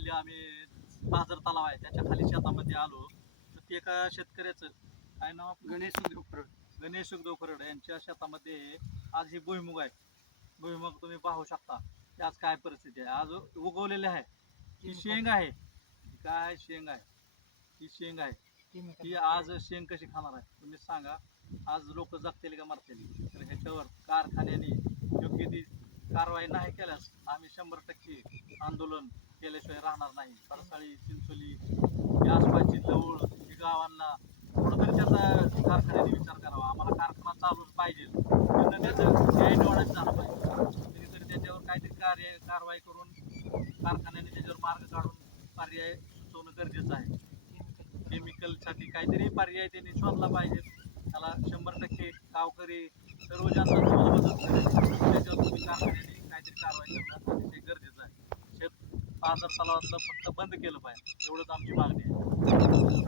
खाली आम्ही पाझर तलाव आहे त्याच्याखाली शेतामध्ये आलो. तर ते एका शेतकऱ्याचं काय नाव? गणेश उद्योग गणेश खरड यांच्या शेतामध्ये आज ही भुईमुग आहे. भुईमुग तुम्ही पाहू शकता. की आज काय परिस्थिती आहे? आज उगवलेले आहे. ही शेंग आहे. काय शेंग आहे? ही शेंग आहे. ही आज शेंग कशी खाणार आहे? तुम्ही सांगा. आज लोक जगतील का मरतील? तर ह्याच्यावर कारखान्याने कारवाई नाही केल्यास आम्ही शंभर टक्के आंदोलन केल्याशिवाय राहणार नाही. परसाळी चिंचोली या आसपासची जवळ ही गावांना कुठंतरी त्याचा कारखान्याने विचार करावा. आम्हाला कारखाना चालूच पाहिजे. त्यांना त्याचं न्याय झालं पाहिजे. तरी त्याच्यावर काहीतरी कार्य कारवाई करून कारखान्याने त्याच्यावर मार्ग काढून पर्याय सुचवणं गरजेचं आहे. केमिकलसाठी काहीतरी पर्याय त्यांनी शोधला पाहिजे. त्याला शंभर टक्के गावकरी सर्व जनता मदत करेल त्याच्यावर तुम्ही कारखान्याने काहीतरी कारवाई करणं अतिशय गरजेचं आहे. शेत पाझर तलावातलं फक्त बंद केलं पाहिजे. एवढंच आमची मागणी आहे.